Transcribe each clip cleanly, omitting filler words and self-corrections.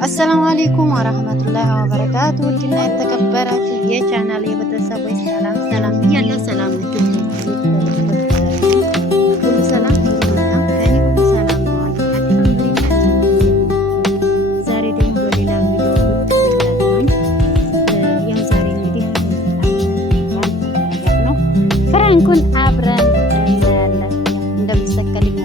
አሰላሙ አለይኩም ወራህመቱላሂ ወበረካቱ። ውድና የተከበራችሁ የቻናል የቤተሰቦች ሰላም ሰላም እያለ ሰላም ሁሉ ሰላም ከኔ ሁሉ ሰላም ነው። አልሐምዱሊላህ። ዛሬ ደግሞ በሌላ ቪዲዮ ብትመጣኝ ያው ዛሬ እንግዲህ ነው ፍራንኩን አብረን እናያለን። እንደምትሰከልኝ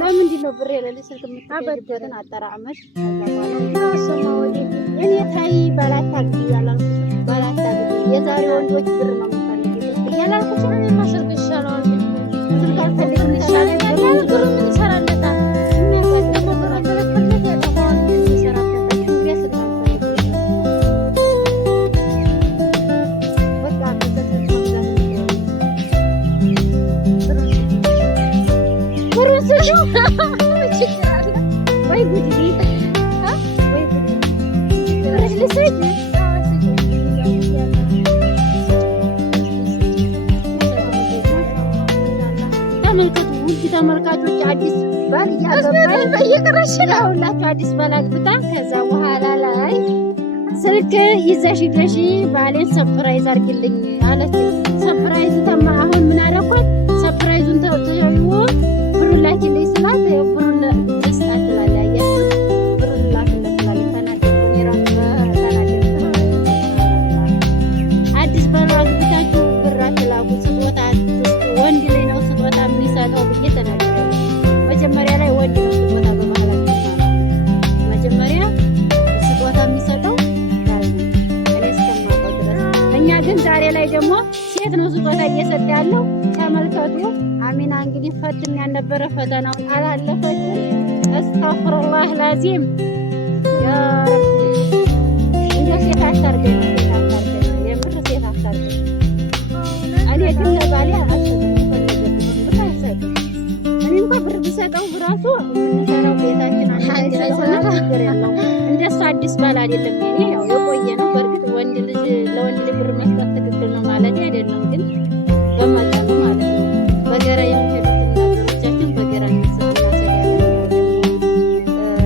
ለምንድን ነው ብር የሌለሽ ስልክ የምትገዛበትን አጠራቅመሽ እኔ ታይ ባላታግቢ ያላልኩሽ ባላታግቢ የዛሬ ወንዶች ብር ነው የሚፈልጉት እያላልኩሽ ነው ማሽርክ ይሻላል ስልክ አልፈልግም ይሻላል ብር ምን ይሰራለታል የሚያጋጥመው ብር አልተለከለት ያጠፋዋል የሚሰራበት እንግዲህ ስልክ አልፈልግም በቃ በተሰጠው ወይ ጉድ ወይ ጉድ ተመልከቱ ውድ ተመልካቾች፣ አዲስ ባል ያገባኝ በየቀረሽ ሁላችሁ አዲስ ባል አግብታ ከዛ በኋላ ላይ ስልክ ይዘሽ ሂደሽ ባሌን ሰፕራይዝ አድርግልኝ አለች። ሰፕራይዝ ተማ አሁን ምን አደረኳት? ሰፕራይዙን ተይው ብሩን ላኪልኝ ስላት ብሩን ልስጣት ትላለች። ብሩን ላኪልኝ ትላለች። ተናደድኩኝ እራሱ ተናደድኩ። አዲስ ባል አግብታችሁ ብር አትላኩ፣ ስጦታ አትስጡ። ወንድ ላይ ነው ስጦታ የሚሰጠው ብዬ ተናደድኩ። መጀመሪያ ላይ ወንድ ነው ስጦታ በባህላችን ማለት ነው። መጀመሪያ ስጦታ የሚሰጠው ባል ነው እኔ እስከማውቀው ድረስ። እኛ ግን ዛሬ ላይ ደግሞ ሴት ነው ስጦታ እየሰጠ ያለው። ተመልከቱ። አሚና እንግዲህ ፈትን ያልነበረ ፈተናውን አላለፈችም። አስተግፊሩላህ ላዚም ያ እንደ ሴት አታርገኝ፣ ሴት አታርገኝ፣ የምር ሴት አታርገኝ። እኔ ግን ለባሌ እኔ እንኳን ብር ብሰጠው ብራሱ የምንሰራው ቤታችን አንድ ስለሆነ ችግር የለውም። እንደሱ አዲስ ባል አይደለም። እኔ ያው የቆየ ነው። በእርግጥ ወንድ ልጅ ለወንድ ልጅ ብር መስጠት ትክክል ነው ማለት አይደለም፣ ግን በመጠኑ ማለት ነው። በገራ የሚሄዱትን ነገሮቻችን በገራ እንሰጥና ሰጋለን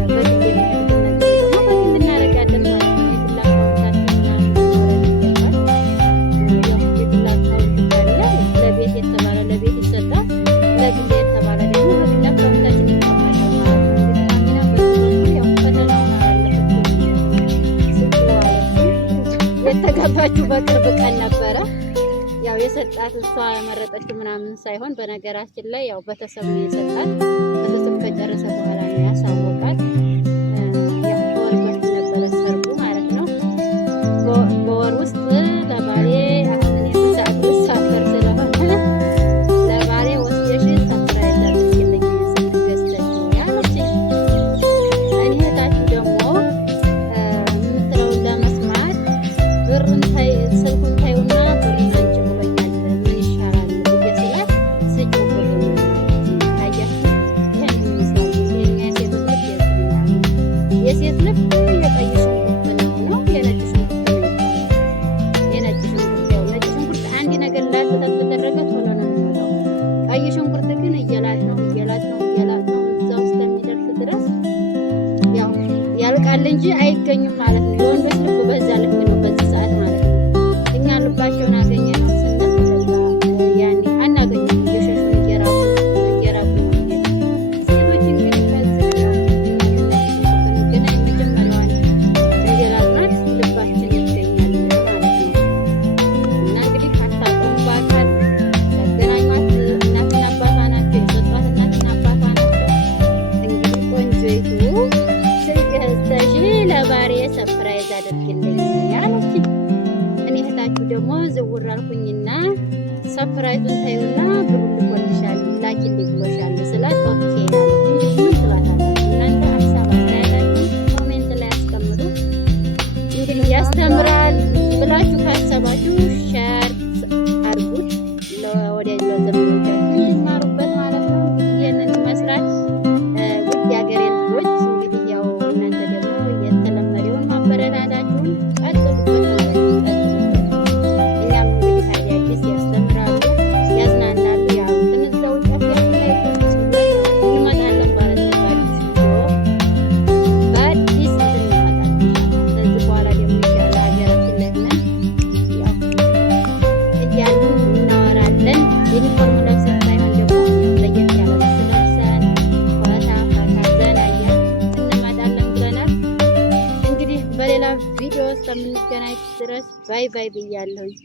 በግል የሚሄዱትን ነገር ደግሞ በግል እናደርጋለን ማለት ነው። የግል አካውንታችን የግል አካውንት ካለ ለቤት የተባለ ለቤት ይሰጣል፣ ለግል የተባለ ደግሞ በግል አካውንታችን ይቀመጣል ማለት ነው። እንግዲህ በዚህ ያው ፈተናውን አላለፈችም። የተጋባችሁ በቅርብ ቀን ነበረ። ያው የሰጣት እሷ ያመረጠችው ምናምን ሳይሆን በነገራችን ላይ ያው ቤተሰብ ነው የሰጣት። ቤተሰብ ከጨረሰ በኋላ ነው ያሳወቃት። ያው በወር በፊት ነበረ ሰርጉ ማለት ነው። በወር ውስጥ ለባሌ አሁን ብርን ስልኩን ታዩና ብርን አንቺ ብሎኛል ምን ይሻላል ብዬ ስላት ስጪው ብርን ታያችሁ። ይህን ይመስላል የኛ የሴት ልብ ይመስለኛል። የሴት ልብ የቀይ ሽንኩርት ነው የነጭ ሽንኩርት ነው። የነጭ ሽንኩርት ያው ነጭ ሽንኩርት አንድ ነገር ላይ ተደረገ ቶሎ ነው የሚወጣው። ቀይ ሽንኩርት ግን እየላጥ ነው እዛው እስከሚደርስ ድረስ ያው ያልቃል እንጂ አይገኝም ማለት ነው። የወንዶች ልብ በዛ ልክ ነው በዚህ ሰዓት ማለት ነው። እኛ ልባቸውን አገኘ ነው ስንል በዛ ያኔ አናገኝም። እየሸሹን እየራቁ ነው። ሴቶች እንግዲህ ከዚህ ያው ግን መጀመሪያዋን እንደላልናት ልባችን ይገኛል ማለት ነው። እና እንግዲህ ካታቆም በአካል ያገናኟት እናትና አባቷ ናቸው። የሰጧት እናትና አባቷ ናቸው። እንግዲህ ቆንጆይቱ ገዝተሽ ለባሬ ሰፕራይዝ አድርግልኝ ያለችኝ። እኔ እህታችሁ ደግሞ ዝውር አልኩኝና ሰፕራይዙን ታዩና ብሩን ልኮልሻል ላኪልኝ ብሎሻል ስላት ኦኬ ያለችኝ። ምን ትላታላችሁ እናንተ? ሀሳብ አስተያየታችሁን ኮሜንት ላይ አስቀምጡ። እንግዲህ ያስተምራል ብላችሁ ካሰባችሁ ሼር አድርጉት ለወዳጅ ለዘመዶቻችሁ እንዲማሩበት ማለት ነው። ይህንን ይመስላል ውድ የሀገሬ ልጆች። እንግዲህ ያው እናንተ ደግሞ የተለመደውን ማበረታታችሁን ቀጥሉበት ማለት ነው። እኛም እንግዲህ አዳዲስ ያስተምራሉ፣ ያዝናናሉ ያሉትን እዛው ጫፍያችን ላይ እንመጣለን ማለት ነው። በአዲስ እንመጣለን። ከዚህ በኋላ ደግሞ ይሻላል ሀገራችን ላይ ሆነን ያው እያልን እናወራለን። ዩኒፎርም ለብሰን ሳይሆን ደግሞ ለየት ያለ ልብስ ለብሰን ፈታ ዘና እያልን እንመጣለን ብለናል። እንግዲህ በሌላ ቪዲዮ እስከምንገናኝ ድረስ ባይ ባይ ብያለሁኝ።